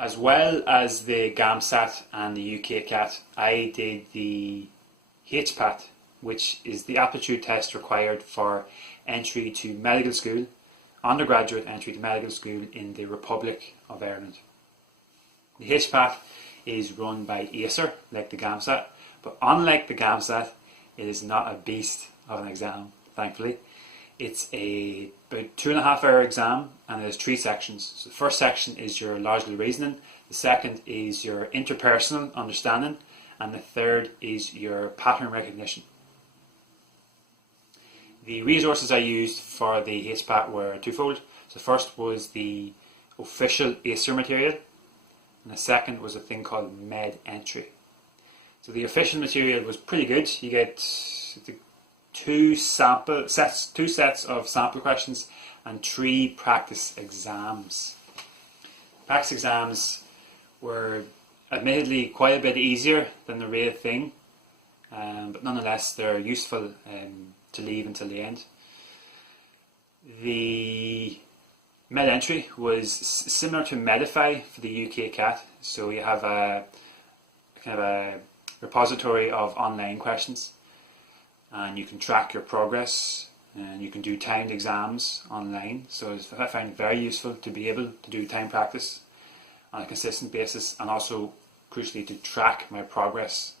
As well as the GAMSAT and the UKCAT, I did the HPAT, which is the aptitude test required for entry to medical school, undergraduate entry to medical school in the Republic of Ireland. The HPAT is run by ACER, like the GAMSAT, but unlike the GAMSAT, it is not a beast of an exam, thankfully. It's about 2.5 hour exam, and it has 3 sections. So the first section is your logical reasoning, the second is your interpersonal understanding, and the third is your pattern recognition. The resources I used for the HPAT were twofold. So the first was the official ACER material, and the second was a thing called MedEntry. So the official material was pretty good. You get two sets of sample questions and 3 practice exams. Practice exams were admittedly quite a bit easier than the real thing, but nonetheless they're useful to leave until the end. The MedEntry was similar to Medify for the UKCAT, so you have a kind of a repository of online questions, and you can track your progress, and you can do timed exams online. So I find it very useful to be able to do time practice on a consistent basis, and also crucially to track my progress.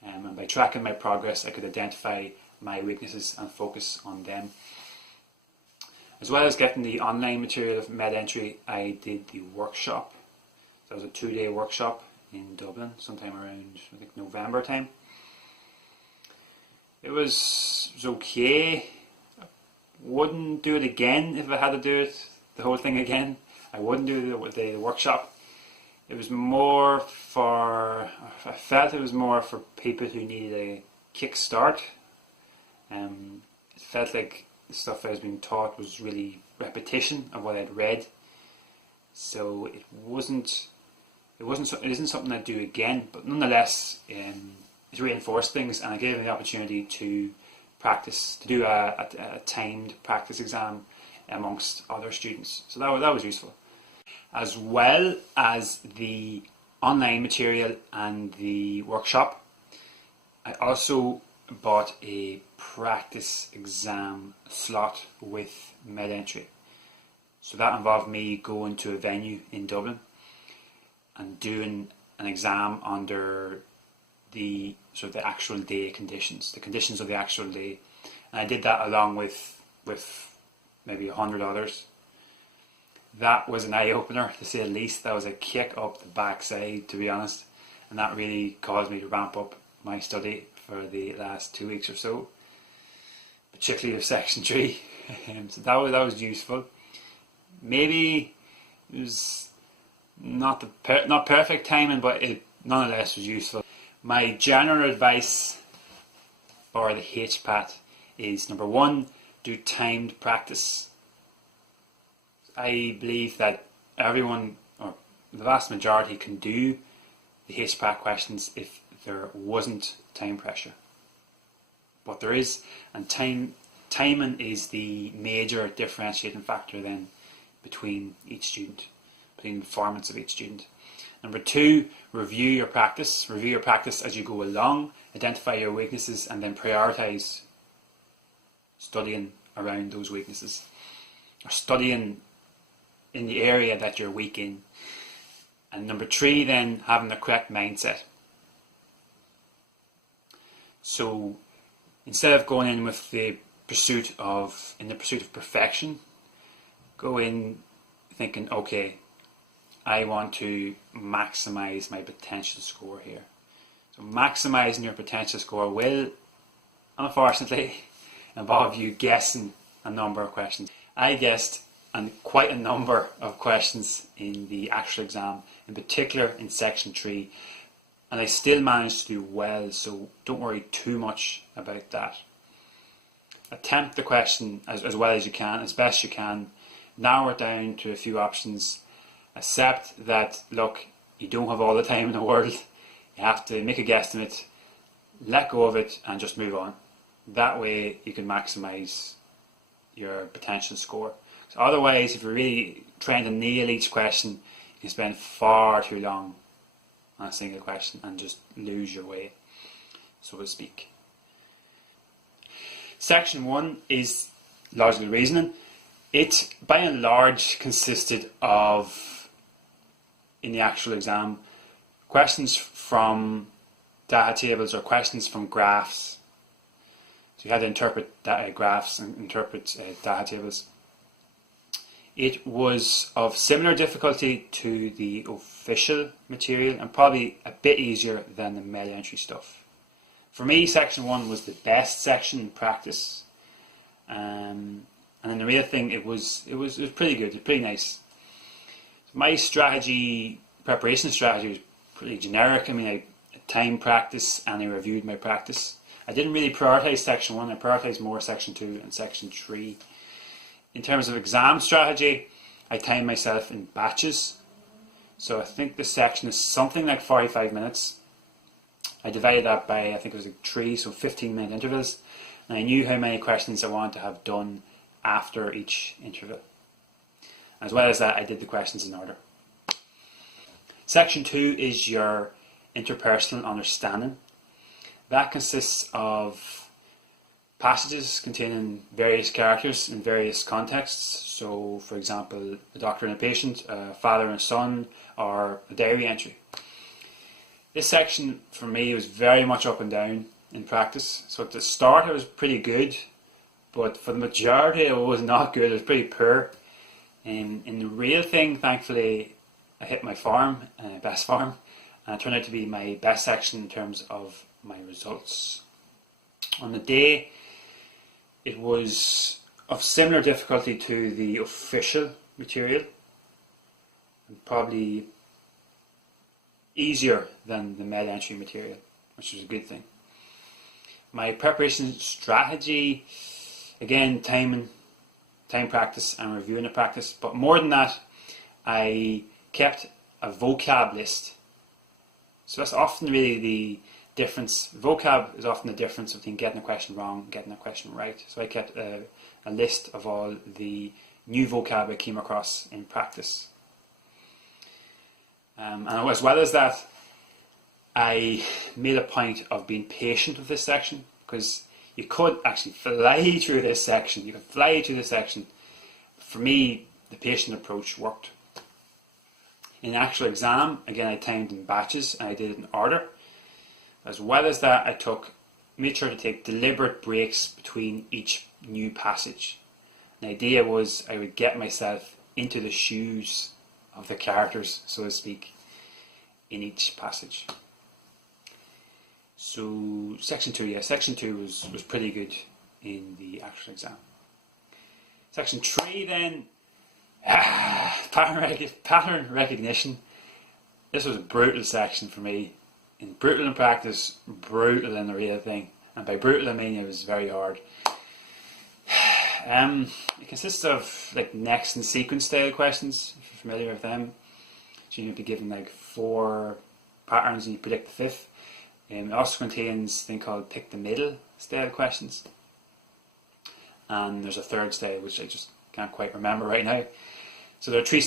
And by tracking my progress, I could identify my weaknesses and focus on them. As well as getting the online material of MedEntry, I did the workshop. That was a 2-day workshop in Dublin, sometime around, I think, November time. It was okay. I wouldn't do it again if I had to do it, the whole thing again. I wouldn't do the workshop. It was more for, I felt it was more for people who needed a kickstart. It felt like the stuff I was being taught was really repetition of what I'd read. So it isn't something I'd do again, but nonetheless, it reinforced things, and it gave me the opportunity to practice, to do a timed practice exam amongst other students. So that was useful. As well as the online material and the workshop, I also bought a practice exam slot with MedEntry. So that involved me going to a venue in Dublin and doing an exam under the actual day conditions, the conditions of the actual day. And I did that along with maybe 100 others. That was an eye-opener, to say the least. That was a kick up the backside, to be honest, and that really caused me to ramp up my study for the last 2 weeks or so, particularly of section 3. So that was useful. Maybe it was not perfect timing, but it nonetheless was useful. My general advice for the HPAT is, number 1, do timed practice. I believe that everyone, or the vast majority, can do the HPAT questions if there wasn't time pressure. But there is, and timing is the major differentiating factor then between each student, between the performance of each student. Number 2, review your practice. Review your practice as you go along, identify your weaknesses, and then prioritise studying around those weaknesses, or studying in the area that you're weak in. And number 3, then, having the correct mindset. So instead of going in with the pursuit of perfection, go in thinking, okay, I want to maximise my potential score here. So maximising your potential score will, unfortunately, involve you guessing a number of questions. I guessed quite a number of questions in the actual exam, in particular in section 3, and I still managed to do well, so don't worry too much about that. Attempt the question as well as you can, as best you can, narrow it down to a few options, accept that, look, you don't have all the time in the world, you have to make a guesstimate, let go of it and just move on. That way you can maximise your potential score. So otherwise, if you're really trying to nail each question, you can spend far too long on a single question and just lose your way, so to speak. Section 1 is logical reasoning. It, by and large, consisted of, in the actual exam, questions from data tables or questions from graphs. So you had to interpret graphs and interpret data tables. It was of similar difficulty to the official material and probably a bit easier than the MedEntry stuff. For me, section 1 was the best section in practice, and in the real thing, it was pretty good. It was pretty nice. My preparation strategy was pretty generic. I mean, I timed practice and I reviewed my practice. I didn't really prioritise section 1. I prioritised more section 2 and section 3. In terms of exam strategy, I timed myself in batches. So I think this section is something like 45 minutes. I divided that by, I think it was like 3, so 15-minute intervals. And I knew how many questions I wanted to have done after each interval. As well as that, I did the questions in order. Section 2 is your interpersonal understanding. That consists of passages containing various characters in various contexts. So, for example, a doctor and a patient, a father and a son, or a diary entry. This section, for me, was very much up and down in practice. So at the start, it was pretty good, but for the majority, it was not good. It was pretty poor. In the real thing, thankfully, I hit my best form, and it turned out to be my best section in terms of my results. On the day, it was of similar difficulty to the official material, and probably easier than the MedEntry material, which was a good thing. My preparation strategy, again, time practice and reviewing the practice, but more than that, I kept a vocab list. So that's often really the difference. Vocab is often the difference between getting a question wrong and getting a question right. So I kept a list of all the new vocab I came across in practice. And as well as that, I made a point of being patient with this section, because you could actually fly through this section. You could fly through this section. For me, the patient approach worked. In the actual exam, again, I timed in batches and I did it in order. As well as that, I made sure to take deliberate breaks between each new passage. The idea was I would get myself into the shoes of the characters, so to speak, in each passage. So section 2, section 2 was pretty good in the actual exam. Section 3 then, pattern recognition. This was a brutal section for me. Brutal in practice, brutal in the real thing. And by brutal I mean it was very hard. It consists of like next and sequence style questions, if you're familiar with them. So you need to be given like 4 patterns and you predict the 5th. It also contains a thing called pick the middle style questions. And there's a 3rd style which I just can't quite remember right now. So there are 3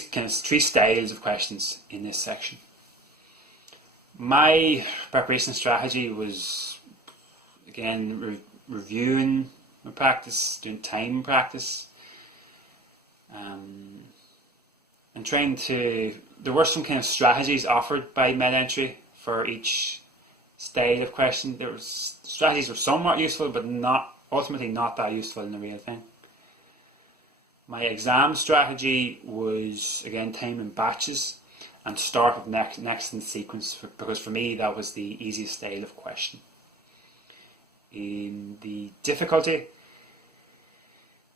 styles of questions in this section. My preparation strategy was, again, reviewing my practice, doing time practice, and trying to. There were some kind of strategies offered by MedEntry for each style of question. Strategies were somewhat useful, but ultimately not that useful in the real thing. My exam strategy was, again, time in batches and start with next in sequence, because for me that was the easiest style of question. In the difficulty,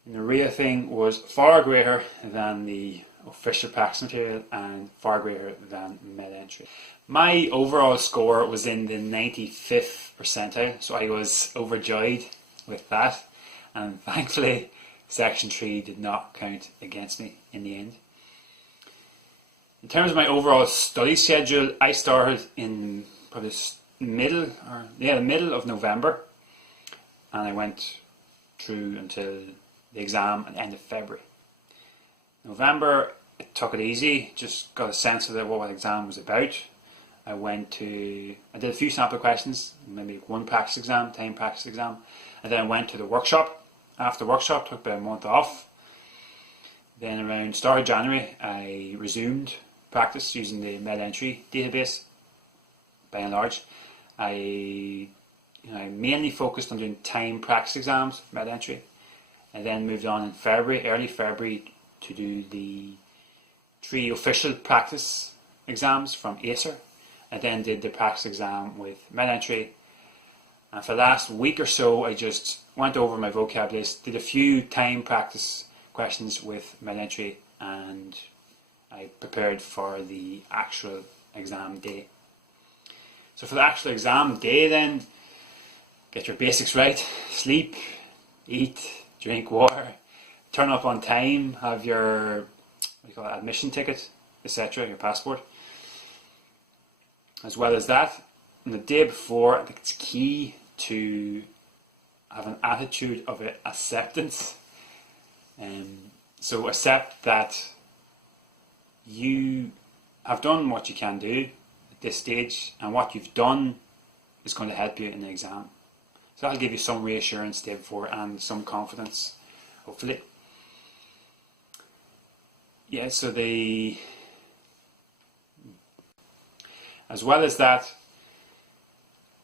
in the real thing, was far greater than the official practice material and far greater than MedEntry. My overall score was in the 95th percentile, so I was overjoyed with that, and thankfully section 3 did not count against me in the end. In terms of my overall study schedule, I started in probably the middle of November, and I went through until the exam at the end of February. November, it took it easy, just got a sense of what the exam was about. I did a few sample questions, maybe one practice exam, time practice exam, and then I went to the workshop. After the workshop, took about a month off. Then around start of January, I resumed practice using the MedEntry database. By and large, I mainly focused on doing time practice exams with MedEntry, and then moved on in early February, to do the 3 official practice exams from Acer. I then did the practice exam with MedEntry, and for the last week or so I just went over my vocab list, did a few time practice questions with MedEntry, and I prepared for the actual exam day. So for the actual exam day then, get your basics right: sleep, eat, drink water, turn up on time, have your admission ticket, etc., your passport. As well as that, on the day before, I think it's key to have an attitude of acceptance. So accept that you have done what you can do at this stage, and what you've done is going to help you in the exam. So that'll give you some reassurance the day before and some confidence, hopefully. Yeah, so as well as that,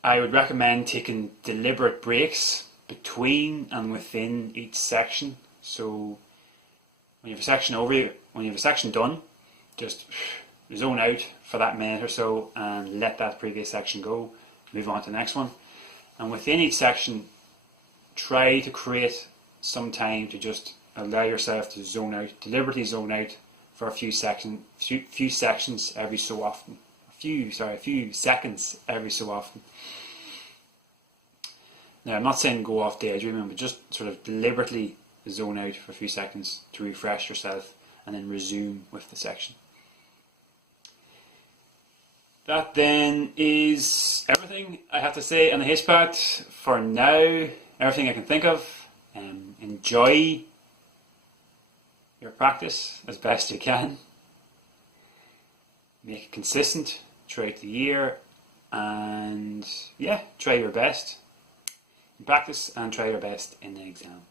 I would recommend taking deliberate breaks between and within each section. So when you have a section done, just zone out for that minute or so and let that previous section go, move on to the next one. And within each section, try to create some time to just allow yourself to zone out, deliberately zone out for a few sections every so often. A few seconds every so often. Now, I'm not saying go off daydreaming, but just sort of deliberately zone out for a few seconds to refresh yourself and then resume with the section. That then is everything I have to say on the HPAT for now. Everything I can think of. Enjoy your practice as best you can. Make it consistent throughout the year, and try your best in practice and try your best in the exam.